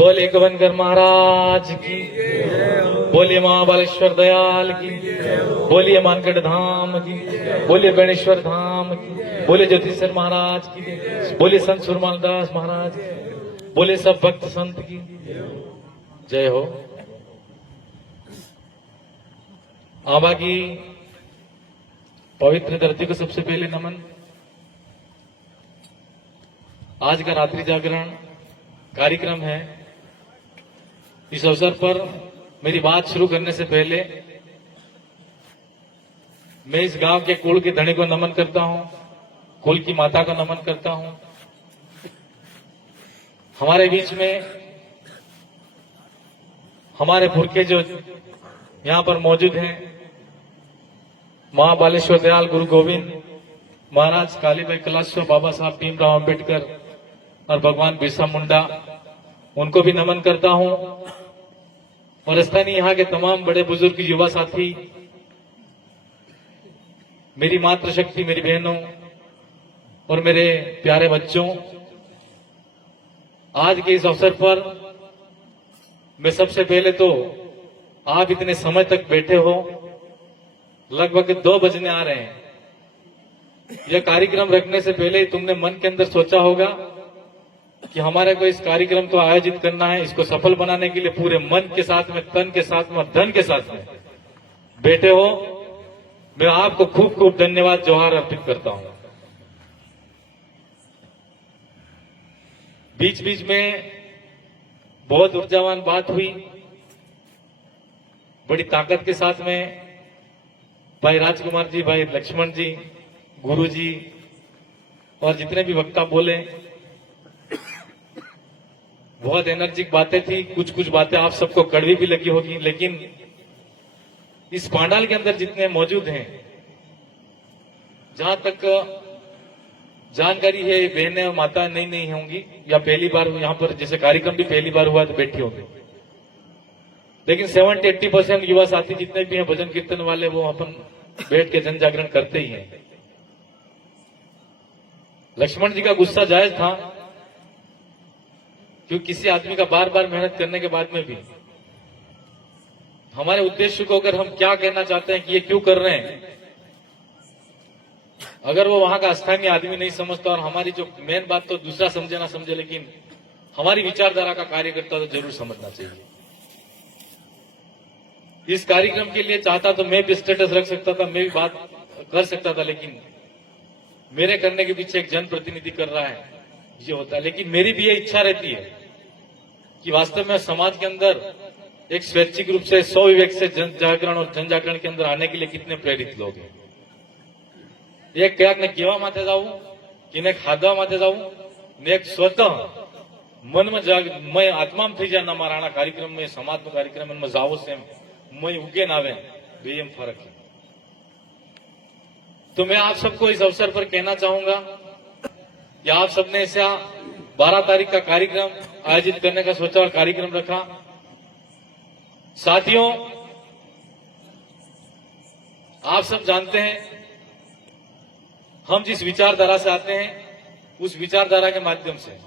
बोले गोविंदकर महाराज की, बोलिए महाबालेश्वर दयाल की, बोलिए मानगढ़ धाम की, बोलिए बेणेश्वर धाम की, बोले ज्योतिषर महाराज की, बोलिए संत सुरमाल दास महाराज की, बोले सब भक्त संत की जय हो। आबा की पवित्र धरती को सबसे पहले नमन। आज का रात्रि जागरण कार्यक्रम है। इस अवसर पर मेरी बात शुरू करने से पहले मैं इस गांव के कुल के धनी को नमन करता हूं, कुल की माता को नमन करता हूं। हमारे बीच में हमारे पुरखे जो यहां पर मौजूद हैं, महाबालेश्वर दयाल गुरु गोविंद महाराज, कालीबाई कलाश्वर, बाबा साहब भीमराव अंबेडकर और भगवान बिरसा मुंडा, उनको भी नमन करता हूं। और स्थानीय यहाँ के तमाम बड़े बुजुर्ग युवा साथी, मेरी मातृशक्ति, मेरी बहनों और मेरे प्यारे बच्चों, आज के इस अवसर पर मैं सबसे पहले तो आप इतने समय तक बैठे हो, लगभग 2 बजने आ रहे हैं। यह कार्यक्रम रखने से पहले तुमने मन के अंदर सोचा होगा कि हमारे को इस कार्यक्रम को आयोजित करना है। इसको सफल बनाने के लिए पूरे मन के साथ में, तन के साथ में, धन के साथ में बैठे हो। मैं आपको खूब खूब धन्यवाद जोहार अर्पित करता हूं। बीच बीच में बहुत ऊर्जावान बात हुई, बड़ी ताकत के साथ में भाई राजकुमार जी, भाई लक्ष्मण जी, गुरु जी और जितने भी वक्ता बोले, बहुत एनर्जिक बातें थी। कुछ कुछ बातें आप सबको कड़वी भी लगी होगी, लेकिन इस पांडाल के अंदर जितने मौजूद हैं, जहां तक जानकारी है, बहनें और माता नहीं होंगी या पहली बार यहां पर, जैसे कार्यक्रम भी पहली बार हुआ तो बैठी होंगी, लेकिन 70-80% युवा साथी जितने भी हैं भजन कीर्तन वाले, वो अपन बैठ के जन जागरण करते ही हैं। लक्ष्मण जी का गुस्सा जायज था, क्योंकि किसी आदमी का बार बार मेहनत करने के बाद में भी हमारे उद्देश्य को, अगर हम क्या कहना चाहते हैं कि ये क्यों कर रहे हैं, अगर वो वहां का स्थानीय आदमी नहीं समझता, और हमारी जो मेन बात तो दूसरा समझे ना समझे, लेकिन हमारी विचारधारा का कार्यकर्ता तो जरूर समझना चाहिए। इस कार्यक्रम के लिए चाहता तो मैं भी स्टेटस रख सकता था, मैं भी बात कर सकता था, लेकिन मेरे करने के पीछे एक जनप्रतिनिधि कर रहा है, ये होता है। लेकिन मेरी भी ये इच्छा रहती है कि वास्तव में समाज के अंदर एक स्वैच्छिक रूप से स्वविवेक से जन जागरण और जन जागरण के अंदर आने के लिए कितने प्रेरित लोग हैं। एक क्या ने केवा माथे जाऊं कि ने खाधा माथे जाऊं, ने एक स्वतः मन में जाग, मैं आत्मा में थी जाना मारा कार्यक्रम में, समाज में कार्यक्रम में जाओ से मैं उगे ना आवे, बेयम फर्क है। तो मैं आप सबको इस अवसर पर कहना चाहूंगा कि आप सबने ऐसा 12 तारीख का कार्यक्रम आयोजित करने का सोचा और कार्यक्रम रखा। साथियों, आप सब जानते हैं हम जिस विचारधारा से आते हैं, उस विचारधारा के माध्यम से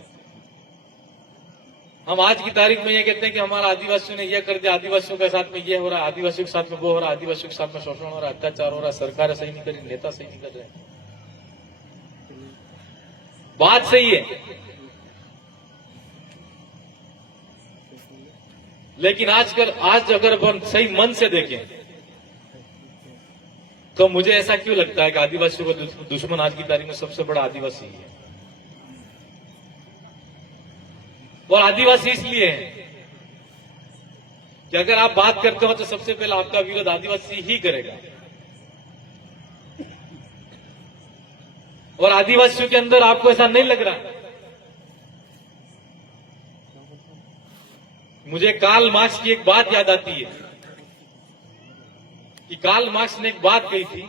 हम आज की तारीख में ये कहते हैं कि हमारा आदिवासियों ने ये कर दिया, आदिवासियों के साथ में ये हो रहा है, आदिवासियों के साथ में वो हो रहा है, आदिवासियों के साथ में शोषण हो रहा है, अत्याचार हो रहा है, सरकार सही नहीं कर रही, नेता सही नहीं कर रहे। बात सही है, लेकिन आज अगर अपन सही मन से देखें तो मुझे ऐसा क्यों लगता है कि आदिवासियों का दुश्मन आज की तारीख में सबसे बड़ा आदिवासी है। और आदिवासी इसलिए है कि अगर आप बात करते हो तो सबसे पहले आपका विरोध आदिवासी ही करेगा। और आदिवासियों के अंदर आपको ऐसा नहीं लग रहा। मुझे कार्ल मार्क्स की एक बात याद आती है कि कार्ल मार्क्स ने एक बात कही थी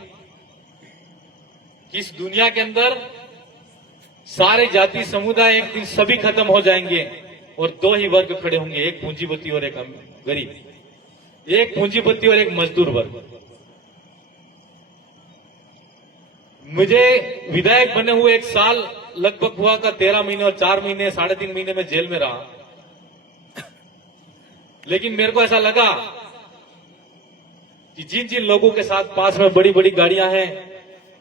कि इस दुनिया के अंदर सारे जाति समुदाय एक दिन सभी खत्म हो जाएंगे और 2 ही वर्ग खड़े होंगे, एक पूंजीपति और एक गरीब, एक पूंजीपति और एक मजदूर वर्ग। मुझे विधायक बने हुए 1 साल लगभग हुआ का, 13 महीने और 4 महीने 3.5 महीने में जेल में रहा। लेकिन मेरे को ऐसा लगा कि जिन जिन लोगों के साथ पास में बड़ी बड़ी गाड़ियां हैं,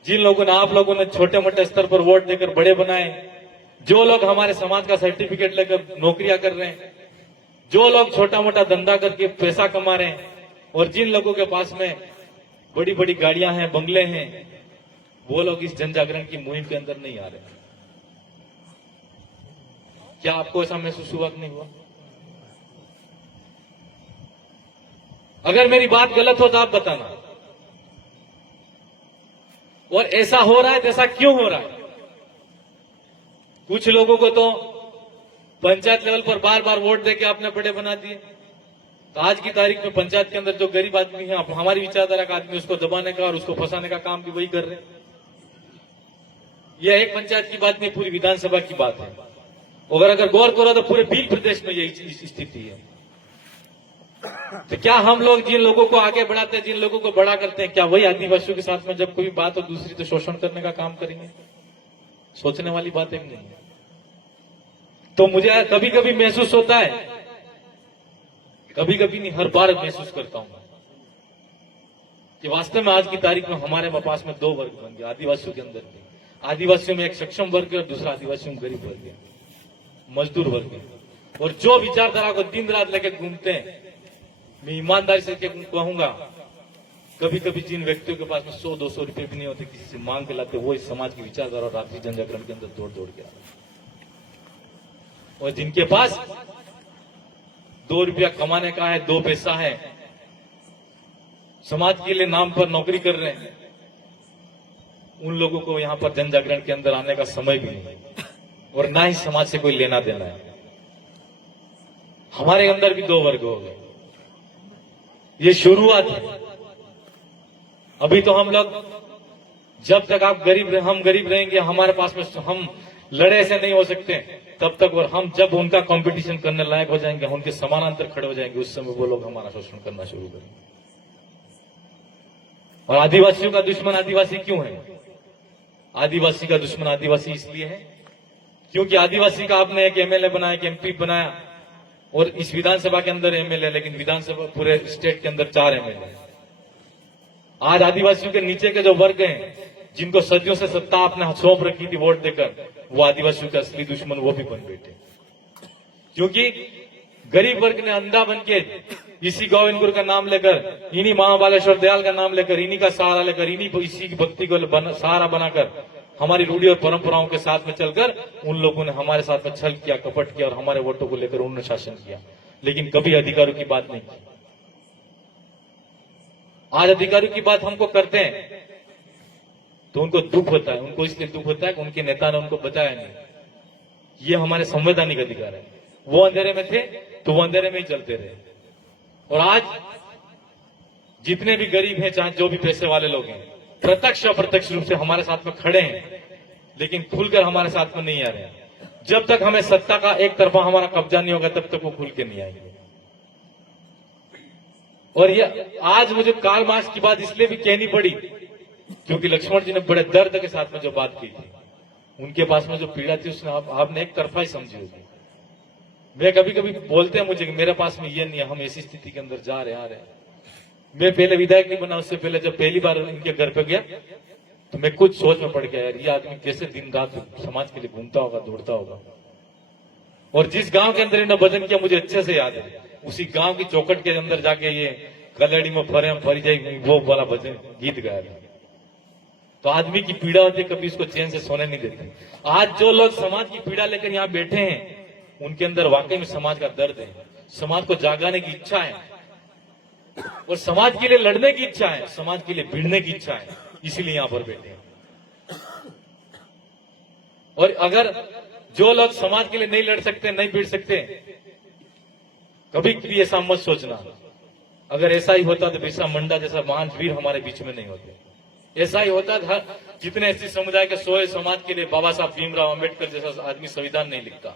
जिन लोगों ने आप लोगों ने छोटे मोटे स्तर पर वोट देकर बड़े बनाए, जो लोग हमारे समाज का सर्टिफिकेट लेकर नौकरियां कर रहे हैं, जो लोग छोटा मोटा धंधा करके पैसा कमा रहे हैं, और जिन लोगों के पास में बड़ी बड़ी गाड़ियां हैं, बंगले हैं, वो लोग इस जन जागरण की मुहिम के अंदर नहीं आ रहे। क्या आपको ऐसा महसूस हुआ कि नहीं हुआ? अगर मेरी बात गलत हो तो आप बताना। और ऐसा हो रहा है तो ऐसा क्यों हो रहा है? कुछ लोगों को तो पंचायत लेवल पर बार बार वोट देके आपने बड़े बना दिए। तो आज की तारीख में पंचायत के अंदर जो गरीब आदमी है, हमारी विचारधारा का आदमी, उसको दबाने का और उसको फंसाने का काम भी वही कर रहे हैं। यह एक पंचायत की बात नहीं, पूरी विधानसभा की बात है। और अगर गौर करो तो पूरे भील प्रदेश में यही स्थिति है। तो क्या हम लोग जिन लोगों को आगे बढ़ाते हैं, जिन लोगों को बड़ा करते हैं, क्या वही आदिवासियों के साथ में जब कोई बात हो दूसरी तो शोषण करने का काम करेंगे? सोचने वाली बात एक नहीं है। तो मुझे कभी कभी महसूस होता है, कभी कभी नहीं, हर बार महसूस करता हूं कि वास्तव में आज की तारीख में हमारे पास में दो वर्ग बन गए आदिवासियों के अंदर भी। आदिवासियों में एक सक्षम वर्ग है और दूसरा आदिवासियों में गरीब वर्ग है, मजदूर वर्ग है। और जो विचारधारा को दिन रात लेके घूमते हैं, मैं ईमानदारी से कहूंगा, कभी कभी जिन व्यक्तियों के पास में 100-200 रुपए भी नहीं होते, किसी से मांग के लाते, वो इस समाज की विचारधारा और राष्ट्रीय जन जागरण के अंदर दौड़ दौड़ के आते। और जिनके पास 2 रुपया कमाने का है, 2 पैसा है, समाज के लिए नाम पर नौकरी कर रहे हैं, उन लोगों को यहां पर जन जागरण के अंदर आने का समय भी नहीं है और ना ही समाज से कोई लेना देना है। हमारे अंदर भी 2 वर्ग हो गए। ये शुरुआत है। अभी तो हम लोग, जब तक आप हम गरीब रहेंगे, हमारे पास में हम लड़े से नहीं हो सकते तब तक, और हम जब उनका कंपटीशन करने लायक हो जाएंगे, उनके समानांतर खड़े हो जाएंगे, उस समय वो लोग हमारा शोषण करना शुरू करेंगे। और आदिवासियों का दुश्मन आदिवासी क्यों है? आदिवासी का दुश्मन आदिवासी इसलिए है क्योंकि आदिवासी का आपने एक एमएलए बनाया, एक एमपी बनाया, और इस विधानसभा के अंदर एमएलए, लेकिन विधानसभा पूरे स्टेट के अंदर 4 एमएलए। आज आदिवासियों के नीचे के जो वर्ग हैं, जिनको सदियों से सत्ता आपने सौंप रखी थी वोट देकर, वो आदिवासियों के असली दुश्मन वो भी बन बैठे। क्योंकि गरीब वर्ग ने अंधा बन के इसी गोविंद गुरु का नाम लेकर, इन्हीं महाबालेश्वर दयाल का नाम लेकर, इन्हीं का सहारा लेकर, इसी की भक्ति को सहारा बनाकर, हमारी रूढ़ी और परंपराओं के साथ में चलकर उन लोगों ने हमारे साथ में छल किया, कपट किया और हमारे वोटों को लेकर उन्होंने शासन किया, लेकिन कभी अधिकारों की बात नहीं की। आज अधिकारों की बात हमको करते हैं तो उनको दुख होता है। उनको इसलिए दुख होता है कि उनके नेता ने उनको बताया नहीं। ये हमारे संवैधानिक अधिकार है। वो अंधेरे में थे तो वो अंधेरे में ही चलते रहे। और आज जितने भी गरीब हैं, चाहे जो भी पैसे वाले लोग हैं, प्रत्यक्ष अप्रत्यक्ष रूप से हमारे साथ में खड़े हैं, लेकिन खुलकर हमारे साथ में नहीं आ रहे हैं। जब तक हमें सत्ता का एक तरफा हमारा कब्जा नहीं होगा, तब तक वो खुल के नहीं आएंगे। और ये आज मुझे काल मास की बात इसलिए भी कहनी पड़ी क्योंकि लक्ष्मण जी ने बड़े दर्द के साथ में जो बात की थी, उनके पास में जो पीड़ा थी उसने आपने एक तरफा ही समझी होगी। मैं कभी कभी बोलते हैं मुझे कि मेरे पास में ये नहीं है, हम ऐसी स्थिति के अंदर जा रहे आ रहे हैं। मैं पहले विधायक नहीं बना, उससे पहले जब पहली बार इनके घर पे गया तो मैं कुछ सोच में पड़ गया, यार ये आदमी कैसे दिन रात समाज के लिए घूमता होगा, दौड़ता होगा। और जिस गांव के अंदर इन्होंने भजन किया मुझे अच्छे से याद है, उसी गांव की चौखट के अंदर जाके ये कलड़ी में फरे फरी जाए वो वाला भजन गीत गाया था। तो आदमी की पीड़ा होती है, कभी उसको चैन से सोने नहीं देते। आज जो लोग समाज की पीड़ा लेकर यहाँ बैठे हैं, उनके अंदर वाकई में समाज का दर्द है, समाज को जागाने की इच्छा है और समाज के लिए लड़ने की इच्छा है, समाज के लिए भिड़ने की इच्छा है, इसीलिए यहां पर बैठे हैं। और अगर जो लोग समाज के लिए नहीं लड़ सकते, नहीं भिड़ सकते, कभी भी ऐसा मत सोचना, अगर ऐसा ही होता तो बिरसा मुंडा जैसा महान वीर हमारे बीच में नहीं होते। ऐसा ही होता था, जितने ऐसी समुदाय के सोए समाज के लिए बाबा साहब भीमराव अंबेडकर जैसा आदमी संविधान नहीं लिखता।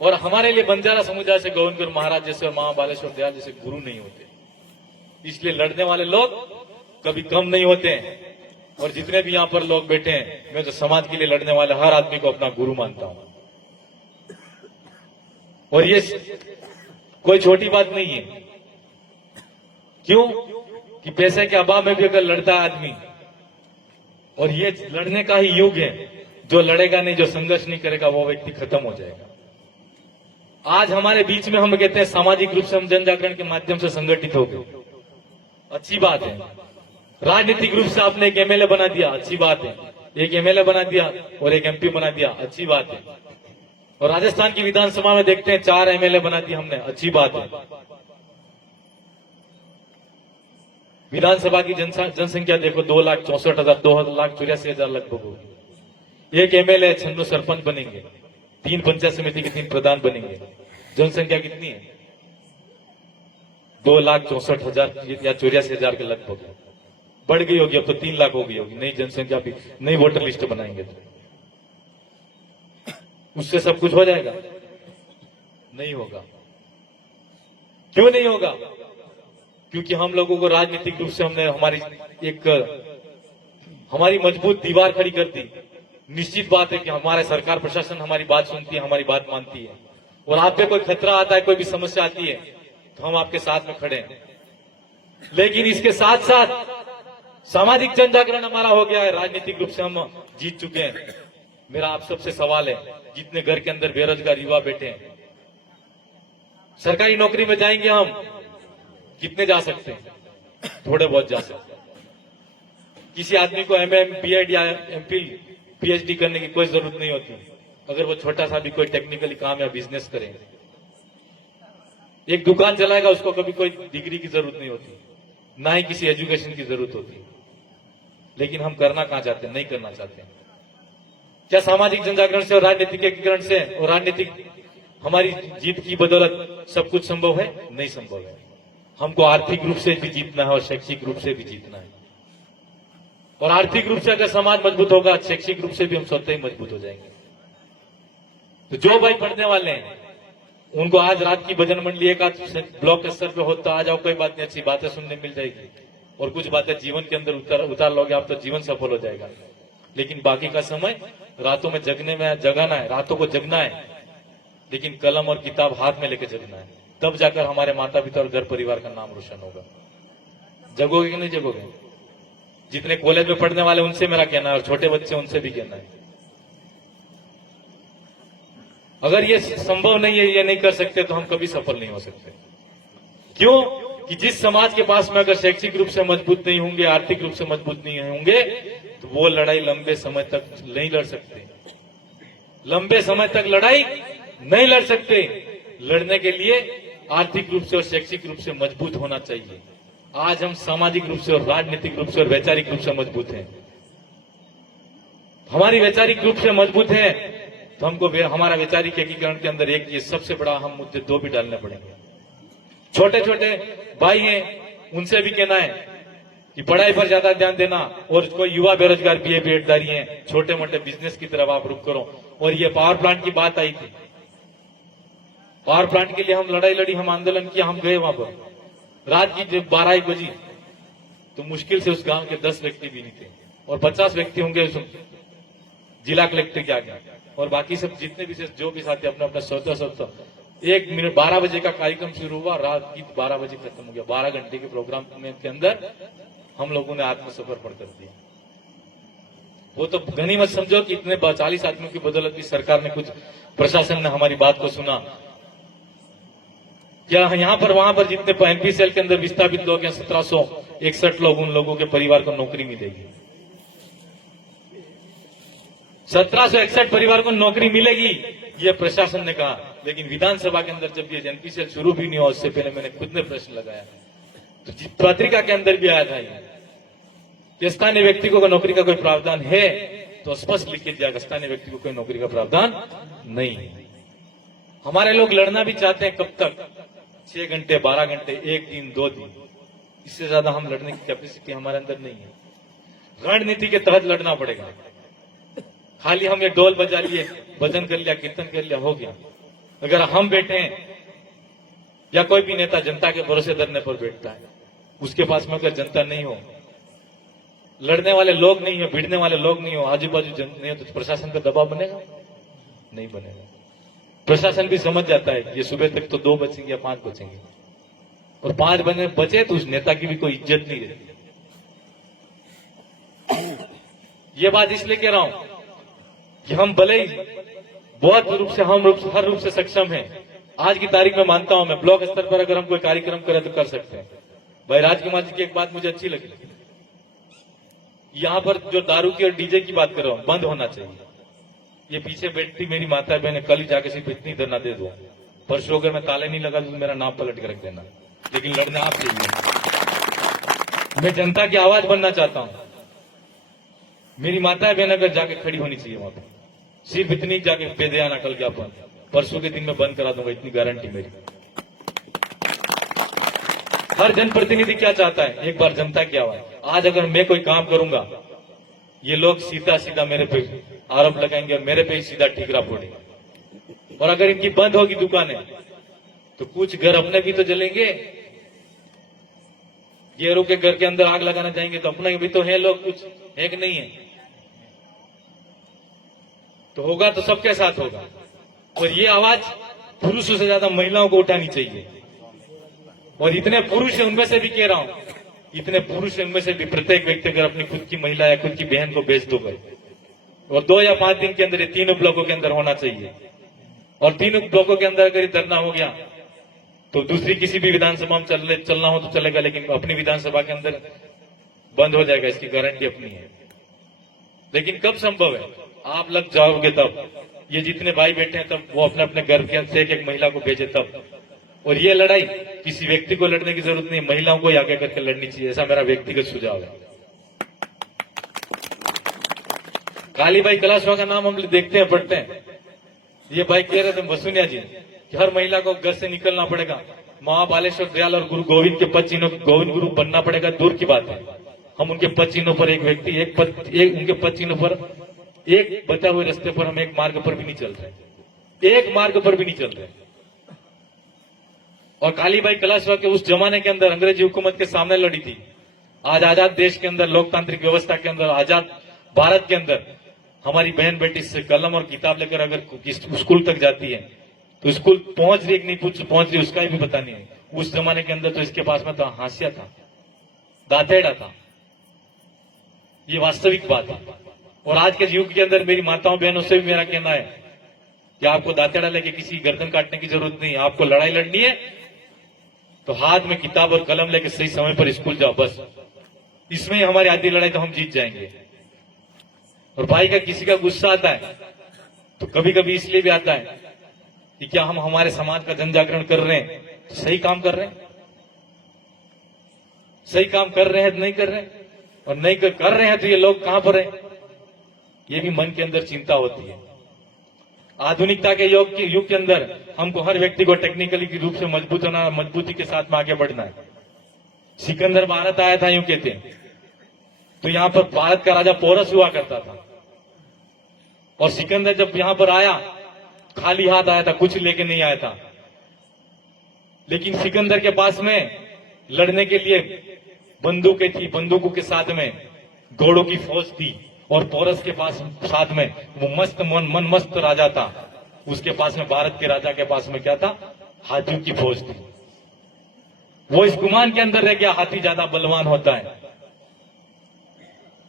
और हमारे लिए बंजारा समुदाय से गोविंद गुरु महाराज जैसे और महाबालेश्वर दयाल जैसे गुरु नहीं होते। इसलिए लड़ने वाले लोग कभी कम नहीं होते हैं। और जितने भी यहाँ पर लोग बैठे हैं, मैं तो समाज के लिए लड़ने वाले हर आदमी को अपना गुरु मानता हूं। कोई छोटी बात नहीं है। क्यों कि पैसे के अभाव में भी अगर लड़ता है आदमी, और ये लड़ने का ही युग है, जो लड़ेगा नहीं, जो संघर्ष नहीं करेगा, वो व्यक्ति खत्म हो जाएगा। आज हमारे बीच में हम कहते हैं सामाजिक रूप से हम जन जागरण के माध्यम से संगठित हो गए, अच्छी बात है। राजनीतिक रूप से आपने एक एमएलए बना दिया, अच्छी बात है। एक एमएलए बना दिया और एक एमपी बना दिया, अच्छी बात है। और राजस्थान की विधानसभा में देखते हैं 4 एमएलए बना दिए हमने, अच्छी बात है। विधानसभा की जनसंख्या देखो 2,64,000, 2,84,000 लगभग होगी। एक एमएलए 96 सरपंच बनेंगे, 3 पंचायत समिति के 3 प्रधान बनेंगे। जनसंख्या कितनी है? 2,64,000 या 84,000 के लगभग है। बढ़ गई होगी, अब तो 3 लाख हो गई होगी। नई जनसंख्या भी, नई वोटर लिस्ट बनाएंगे तो उससे सब कुछ हो जाएगा? नहीं होगा। क्यों नहीं होगा? क्योंकि हम लोगों को राजनीतिक रूप से हमने हमारी मजबूत दीवार खड़ी कर दी। निश्चित बात है कि हमारे सरकार प्रशासन हमारी बात सुनती है, हमारी बात मानती है, और आप पे कोई खतरा आता है, कोई भी समस्या आती है तो हम आपके साथ में खड़े हैं। लेकिन इसके साथ साथ सामाजिक जन जागरण हमारा हो गया है, राजनीतिक रूप से हम जीत चुके हैं। मेरा आप सबसे सवाल है, जितने घर के अंदर बेरोजगार युवा बैठे हैं, सरकारी नौकरी में जाएंगे हम, कितने जा सकते हैं? थोड़े बहुत जा सकते हैं। किसी आदमी को एमएम, बीएड या एमफिल, पीएचडी करने की कोई जरूरत नहीं होती अगर वो छोटा सा भी कोई टेक्निकली काम या बिजनेस करे। एक दुकान चलाएगा, उसको कभी कोई डिग्री की जरूरत नहीं होती, ना ही किसी एजुकेशन की जरूरत होती। लेकिन हम करना कहां चाहते हैं? नहीं करना चाहते हैं। क्या सामाजिक जनजागरण से और राजनीतिक एकीकरण से और राजनीतिक हमारी जीत की बदौलत सब कुछ संभव है? नहीं संभव है। हमको आर्थिक रूप से भी जीतना है और शैक्षिक रूप से भी जीतना है। और आर्थिक रूप से अगर समाज मजबूत होगा, शैक्षिक रूप से भी हम स्वतः ही मजबूत हो जाएंगे। तो जो भाई पढ़ने वाले हैं, उनको आज रात की भजन मंडली एक आध ब्लॉक स्तर पे होता, आ जाओ, कोई बात नहीं, अच्छी बातें सुनने मिल जाएगी और कुछ बातें जीवन के अंदर उतार लोगे आप, तो जीवन सफल हो जाएगा। लेकिन बाकी का समय रातों में जगाना है, रातों को जगना है, लेकिन कलम और किताब हाथ में लेके जगना है। तब जाकर हमारे माता पिता और घर परिवार का नाम रोशन होगा। जगोगे कि नहीं जगोगे? जितने कॉलेज में पढ़ने वाले उनसे मेरा कहना है, और छोटे बच्चे उनसे भी कहना है, अगर ये संभव नहीं है, ये नहीं कर सकते, तो हम कभी सफल नहीं हो सकते। क्यों कि जिस समाज के पास में अगर शैक्षिक रूप से मजबूत नहीं होंगे, आर्थिक रूप से मजबूत नहीं होंगे, तो वो लड़ाई लंबे समय तक नहीं लड़ सकते। लंबे समय तक लड़ाई नहीं लड़ सकते। लड़ने के लिए आर्थिक रूप से और शैक्षिक रूप से मजबूत होना चाहिए। आज हम सामाजिक रूप से और राजनीतिक रूप से और वैचारिक रूप से मजबूत हैं। हमारी वैचारिक रूप से मजबूत है तो हमको हमारा वैचारिक एकीकरण के अंदर एक ये सबसे बड़ा अहम मुद्दे 2 भी डालने पड़ेंगे। छोटे छोटे भाई हैं, उनसे भी कहना है कि पढ़ाई पर ज्यादा ध्यान देना, और कोई युवा बेरोजगार बीए बीएडधारी हैं, छोटे मोटे बिजनेस की तरफ आप रुख करो। और ये पावर प्लांट की बात आई थी, पावर प्लांट के लिए हम लड़ाई लड़ी, हम आंदोलन किया, हम गए वहां पर। रात की जब 12-1 बजी तो मुश्किल से उस गांव के 10 व्यक्ति भी नहीं थे, और 50 व्यक्ति होंगे जिला कलेक्टर के आगे, और बाकी सब जितने भी जो भी साथी अपना अपना सोता 1 मिनट 12 बजे का कार्यक्रम शुरू हुआ, रात की 12 बजे खत्म हो गया। 12 घंटे के प्रोग्राम के अंदर हम लोगों ने आत्मसमर्पण कर दिया। वो तो गनीमत समझो कि इतने 40 आदमियों की बदौलत भी सरकार ने, कुछ प्रशासन ने हमारी बात को सुना। क्या यहाँ पर वहां पर जितने एनपीसीएल के अंदर विस्थापित लोग हैं, 1761 लोग, उन लोगों के परिवार को नौकरी मिलेगी। 1761 परिवार को नौकरी मिलेगी, ये प्रशासन ने कहा। लेकिन विधानसभा के अंदर जब ये एनपीसीएल शुरू भी नहीं हुआ, उससे पहले मैंने खुद ने प्रश्न लगाया, तो पत्रिका के अंदर भी आया था ये, स्थानीय व्यक्ति को नौकरी का कोई प्रावधान है, तो स्पष्ट लिख के दिया, स्थानीय व्यक्ति को कोई नौकरी का प्रावधान नहीं है। हमारे लोग लड़ना भी चाहते हैं, कब तक? 6 घंटे, 12 घंटे, 1 दिन, 2 दिन, इससे ज्यादा हम लड़ने की कैपेसिटी हमारे अंदर नहीं है। रणनीति के तहत लड़ना पड़ेगा। खाली हम ये ढोल बजा लिए, भजन कर लिया, कीर्तन कर लिया, हो गया। अगर हम बैठे हैं, या कोई भी नेता जनता के भरोसे धरने पर बैठता है, उसके पास में अगर जनता नहीं हो, लड़ने वाले लोग नहीं हो, भिड़ने वाले लोग नहीं हो, आजू बाजू नहीं हो, तो प्रशासन का दबाव बनेगा? नहीं बनेगा। प्रशासन भी समझ जाता है कि ये सुबह तक तो 2 बचेंगे या 5 बचेंगे, और 5 बचे तो उस नेता की भी कोई इज्जत नहीं रहती। ये बात इसलिए कह रहा हूं कि हम भले ही बहुत हर रूप से सक्षम हैं। आज की तारीख में मानता हूं मैं, ब्लॉक स्तर पर अगर हम कोई कार्यक्रम करें तो कर सकते हैं। भाई राजकुमार जी की एक बात मुझे अच्छी लगी, यहां पर जो दारू की और डीजे की बात कर रहा हूं, बंद होना चाहिए। ये पीछे बैठती मेरी माता बहन, कल ही जाके सिर्फ इतनी धरना दे दो, परसों अगर मैं ताले नहीं लगा तो मेरा नाम पलट के रख देना, लेकिन लड़ना आप चाहिए। मैं जनता की आवाज बनना चाहता हूं। मेरी माता बहन अगर जाके खड़ी होनी चाहिए वहां पर, सिर्फ इतनी जाके दे दे आना कल ज्ञापन, परसों के दिन में बंद करा दूंगा, इतनी गारंटी मेरी। हर जनप्रतिनिधि क्या चाहता है, एक बार जनता की आवाज। आज अगर मैं कोई काम करूंगा, ये लोग सीधा सीधा मेरे पे आरोप लगाएंगे और मेरे पे ही सीधा ठीकरा फोड़ेंगे। और अगर इनकी बंद होगी दुकानें तो कुछ घर अपने भी तो जलेंगे। गेरों के घर के अंदर आग लगाना चाहेंगे तो अपने भी तो है लोग, कुछ है कि नहीं है? तो होगा तो सबके साथ होगा। और ये आवाज पुरुषों से ज्यादा महिलाओं को उठानी चाहिए। और इतने पुरुष है, उनमें से भी कह रहा हूं, इतने पुरुष है उनमें से भी प्रत्येक व्यक्ति अगर अपनी खुद की महिला या खुद की बहन को बेच दो गए, और 2 या 5 दिन के अंदर ये 3 ब्लॉकों के अंदर होना चाहिए। और 3 ब्लॉकों के अंदर अगर ये धरना हो गया तो दूसरी किसी भी विधानसभा में चलना हो तो चलेगा, लेकिन अपनी विधानसभा के अंदर बंद हो जाएगा, इसकी गारंटी अपनी है। लेकिन कब संभव है? आप लग जाओगे तब, ये जितने भाई बैठे हैं तब वो अपने अपने घर के से एक महिला को भेजे तब। और ये लड़ाई किसी व्यक्ति को लड़ने की जरूरत नहीं, महिलाओं को ही आगे करके लड़नी चाहिए, ऐसा मेरा व्यक्तिगत सुझाव है। कालीबाई कलाशवा का नाम हम देखते हैं, पढ़ते हैं। ये भाई कह रहे थे वसुनिया जी कि हर महिला को घर से निकलना पड़ेगा, महाबालेश्वर दयाल और गुरु गोविंद के पद चिन्हों गोविंद गुरु बनना पड़ेगा। दूर की बात है, हम उनके पद चिन्हों पर एक व्यक्ति उनके पद चिन्हों पर एक बचा हुए रास्ते पर हम एक मार्ग पर भी नहीं चल रहे, एक मार्ग पर भी नहीं चल रहे। और कालीबाई कलाशवा के उस जमाने के अंदर अंग्रेजी हुकूमत के सामने लड़ी थी। आज आजाद देश के अंदर, लोकतांत्रिक व्यवस्था के अंदर, आजाद भारत के अंदर हमारी बहन बेटी से कलम और किताब लेकर अगर स्कूल तक जाती है तो स्कूल पहुंच रही कि नहीं पहुंच रही उसका भी पता नहीं है। उस जमाने के अंदर तो इसके पास में तो हाशिया था, दातेड़ा था। ये वास्तविक बात है। और आज के युग के अंदर मेरी माताओं बहनों से भी मेरा कहना है कि आपको दातेड़ा लेके किसी गर्दन काटने की जरूरत नहीं। आपको लड़ाई लड़नी है तो हाथ में किताब और कलम लेके सही समय पर स्कूल जाओ, बस। इसमें हमारी आधी लड़ाई तो हम जीत जाएंगे। और भाई का किसी का गुस्सा आता है तो कभी कभी इसलिए भी आता है कि क्या हम हमारे समाज का जन जागरण कर रहे हैं, तो सही काम कर रहे हैं, सही काम कर रहे हैं तो नहीं कर रहे हैं, और नहीं कर रहे हैं तो ये लोग कहां पर हैं, ये भी मन के अंदर चिंता होती है। आधुनिकता के युग के अंदर हमको हर व्यक्ति को टेक्निकली रूप से मजबूत होना, मजबूती के साथ में आगे बढ़ना है। सिकंदर भारत आया था यूं कहते हैं, तो यहां पर भारत का राजा पोरस हुआ करता था। और सिकंदर जब यहां पर आया खाली हाथ आया था, कुछ लेके नहीं आया था। लेकिन सिकंदर के पास में लड़ने के लिए बंदूकें थी, बंदूकों के साथ में घोड़ों की फौज थी। और पोरस के पास साथ में वो मन मस्त राजा था, उसके पास में भारत के राजा के पास में क्या था, हाथियों की फौज थी। वो इस गुमान के अंदर रह गया हाथी ज्यादा बलवान होता है।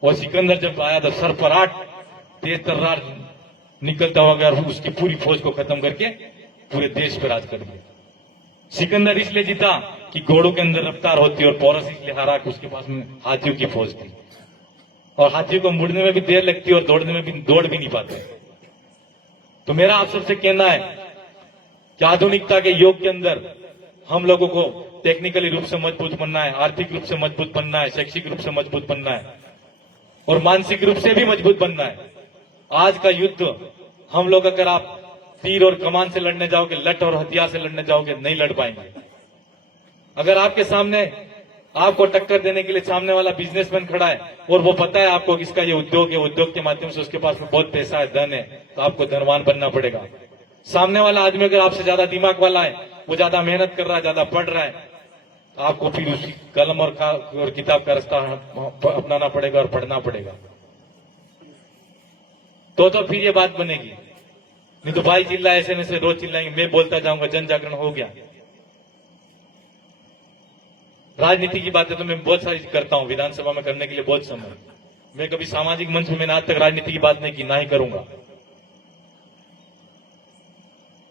और सिकंदर जब आया तो सरफराट तेज तर्रार निकलता हुआ गया और उसकी पूरी फौज को खत्म करके पूरे देश पर राज कर दिया। सिकंदर इसलिए जीता कि घोड़ों के अंदर रफ्तार होती, और पोरस इसलिए हारा कि उसके पास में हाथियों की फौज थी। और हाथियों को मुड़ने में भी देर लगती और दौड़ने में भी दौड़ भी नहीं पाते। तो मेरा आप सबसे कहना है कि आधुनिकता के युग के अंदर हम लोगों को टेक्निकली रूप से मजबूत बनना है, आर्थिक रूप से मजबूत बनना है, शैक्षिक रूप से मजबूत बनना है, और मानसिक रूप से भी मजबूत बनना है। आज का युद्ध हम लोग अगर आप तीर और कमान से लड़ने जाओगे, लठ और हथियार से लड़ने जाओगे, नहीं लड़ पाएंगे। अगर आपके सामने आपको टक्कर देने के लिए सामने वाला बिजनेसमैन खड़ा है और वो पता है आपको किसका ये उद्योग है, उद्योग के माध्यम से उसके पास में बहुत पैसा है, धन है, तो आपको धनवान बनना पड़ेगा। सामने वाला आदमी अगर आपसे ज्यादा दिमाग वाला है, वो ज्यादा मेहनत कर रहा है, ज्यादा पढ़ रहा है, तो आपको फिर उसी कलम और किताब का रास्ता अपनाना पड़ेगा और पढ़ना पड़ेगा। तो फिर ये बात बनेगी। नहीं तो भाई चिल्लाए ऐसे में से रोज चिल्लाएंगे, मैं बोलता जाऊंगा, जन जागरण हो गया। राजनीति की बातें तो मैं बहुत सारी करता हूं, विधानसभा में करने के लिए बहुत समय। मैं कभी सामाजिक मंच में मैंने आज तक राजनीति की बात नहीं की, ना ही करूंगा।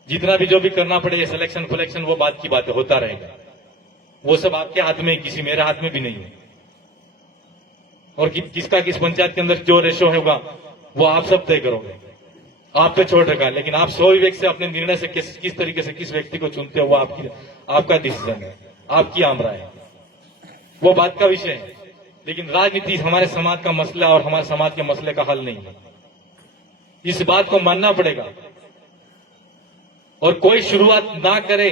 जितना भी जो भी करना पड़े, ये सिलेक्शन फलेक्शन वो बात की बातें होता रहेगा। वो सब आपके हाथ में, किसी मेरे हाथ में भी नहीं है। और किसका किस पंचायत के अंदर जो रेशो होगा वो आप सब तय करोगे, आप पे छोड़ रखा है। लेकिन आप स्वविवेक से अपने निर्णय से किस तरीके से किस व्यक्ति को चुनते हो वो आपका डिसीजन है, आपकी आम राय है, वो बात का विषय है। लेकिन राजनीति हमारे समाज का मसला और हमारे समाज के मसले का हल नहीं है, इस बात को मानना पड़ेगा। और कोई शुरुआत ना करे।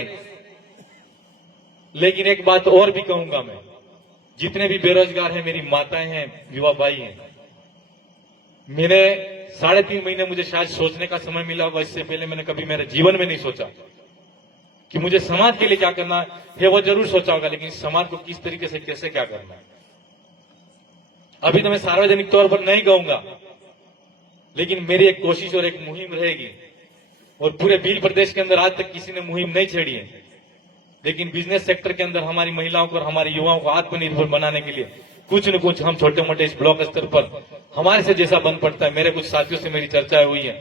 लेकिन एक बात और भी कहूंगा मैं, जितने भी बेरोजगार हैं, मेरी माताएं हैं, युवा भाई हैं, मेरे 3.5 महीने मुझे शायद सोचने का समय मिला होगा। इससे पहले मैंने कभी मेरे जीवन में नहीं सोचा कि मुझे समाज के लिए क्या करना है। वो जरूर सोचा होगा, लेकिन समाज को किस तरीके से कैसे क्या करना है अभी तो मैं सार्वजनिक तौर पर नहीं कहूंगा। लेकिन मेरी एक कोशिश और एक मुहिम रहेगी। और पूरे भील प्रदेश के अंदर आज तक किसी ने मुहिम नहीं छेड़ी है, लेकिन बिजनेस सेक्टर के अंदर हमारी महिलाओं को और हमारे युवाओं को आत्मनिर्भर बनाने के लिए कुछ न कुछ हम छोटे मोटे इस ब्लॉक स्तर पर हमारे से जैसा बन पड़ता है। मेरे कुछ साथियों से मेरी चर्चाएं हुई है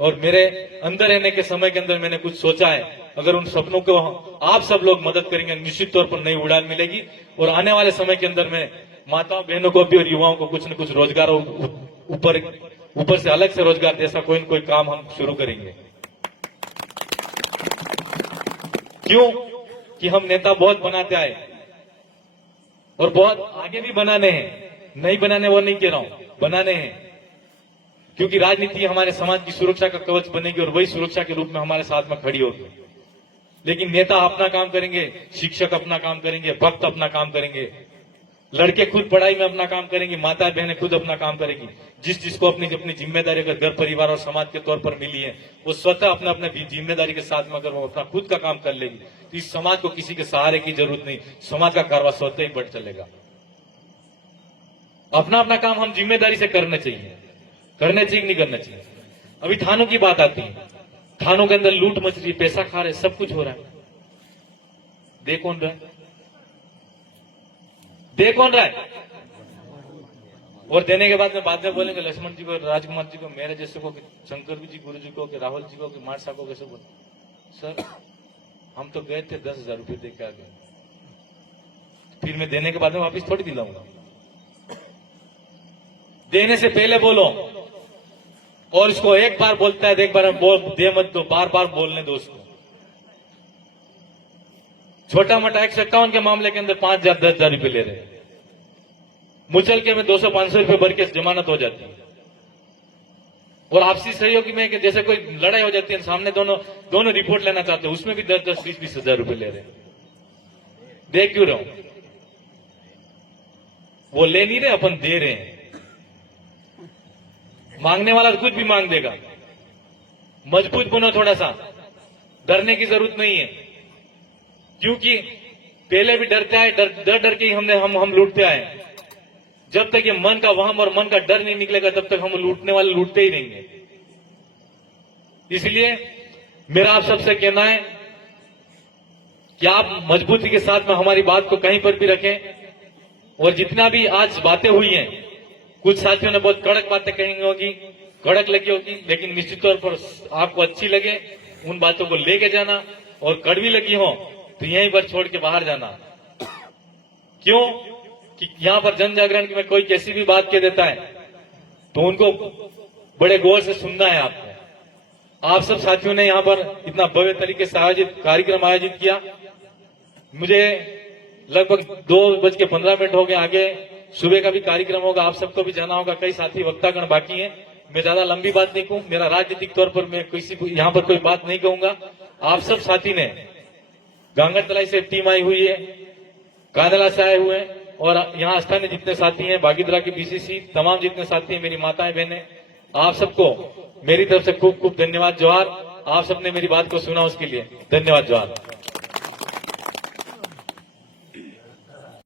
और मेरे अंदर रहने के समय के अंदर मैंने कुछ सोचा है। अगर उन सपनों को आप सब लोग मदद करेंगे, निश्चित तौर पर नई उड़ान मिलेगी। और आने वाले समय के अंदर में माताओं बहनों को भी और युवाओं को कुछ न कुछ रोजगार, ऊपर से अलग से रोजगार जैसा कोई न कोई काम हम शुरू करेंगे। क्यों कि हम नेता बहुत बनाते आए और बहुत आगे भी बनाने हैं, नहीं बनाने वो नहीं कह रहा हूं, बनाने हैं। क्योंकि राजनीति हमारे समाज की सुरक्षा का कवच बनेगी और वही सुरक्षा के रूप में हमारे साथ में खड़ी होगी। लेकिन नेता अपना काम करेंगे, शिक्षक अपना काम करेंगे, भक्त अपना काम करेंगे, लड़के खुद पढ़ाई में अपना काम करेंगे, माता बहनें खुद अपना काम करेंगी। जिसको अपनी अपनी जिम्मेदारी अगर घर परिवार और समाज के तौर पर मिली है, वो स्वतः अपने अपने जिम्मेदारी के साथ में अगर वो अपना खुद का काम कर लेगी तो इस समाज को किसी के सहारे की जरूरत नहीं, समाज का कारवां स्वतः ही बढ़ चलेगा। अपना अपना काम हम जिम्मेदारी से करने चाहिए, नहीं करना चाहिए। अभी थानों की बात आती है, थानों के अंदर लूट मच रही, पैसा खा रहे, सब कुछ हो रहा है। दे कौन रहा है? दे कौन रहा है? और देने के बाद में बोलेंगे लक्ष्मण जी को, राजकुमार जी को, मेरे जैसे को, शंकर जी गुरु जी को, कि राहुल जी को, कि मारसा को, कैसे बोल। सर हम तो गए थे 10,000 रुपये दे के आ गए, फिर मैं देने के बाद में वापिस थोड़ी दिलाऊंगा। देने से पहले बोलो। और इसको एक बार बोलता है, एक बार दे मत दो, बार बार बोलने दो उसको। छोटा मोटा 151 के मामले के अंदर 5,000 10,000 रुपये ले रहे हैं, मुचल के में 200-500 रुपये भर के जमानत हो जाती है। और आपसी सहयोगी में कि जैसे कोई लड़ाई हो जाती है, सामने दोनों रिपोर्ट लेना चाहते हैं, उसमें भी 10-10, 20-20 हजार रुपये ले रहे हैं। दे क्यों रहे हो? वो ले नहीं रहे, अपन दे रहे हैं। मांगने वाला कुछ भी मांग देगा। मजबूत बनो, थोड़ा सा डरने की जरूरत नहीं है। क्योंकि पहले भी डरते आए, डर के ही हम लूटते आए। जब तक ये मन का वहम और मन का डर नहीं निकलेगा, तब तक हम लूटने वाले लूटते ही रहेंगे। इसलिए मेरा आप सबसे कहना है कि आप मजबूती के साथ में हमारी बात को कहीं पर भी रखें। और जितना भी आज बातें हुई हैं, कुछ साथियों ने बहुत कड़क बातें कही होगी, कड़क लगी होगी, लेकिन निश्चित तौर पर आपको अच्छी लगे उन बातों को लेके जाना, और कड़वी लगी हो तो यहीं पर छोड़ के बाहर जाना। क्यों कि यहां पर जन जागरण में कोई कैसी भी बात कह देता है तो उनको बड़े गौर से सुनना है आपको। आप सब साथियों ने यहां पर इतना भव्य तरीके से कार्यक्रम आयोजित किया। मुझे लगभग 2:15 हो गए, आगे सुबह का भी कार्यक्रम होगा, आप सबको भी जाना होगा, कई साथी वक्तागण बाकी हैं। मैं ज्यादा लंबी बात नहीं कहूं, मेरा राजनीतिक तौर पर मैं किसी यहां पर कोई बात नहीं कहूंगा। आप सब साथी ने, गांगरतलाई से टीम आई हुई है, कांदला से आए हुए हैं, और यहाँ स्थानीय जितने साथी हैं, बागीदरा के बीसीसी, तमाम जितने साथी हैं, मेरी माताएं बहनें, आप सबको मेरी तरफ से खूब खूब धन्यवाद, जोहार। आप सबने मेरी बात को सुना, उसके लिए धन्यवाद, जोहार।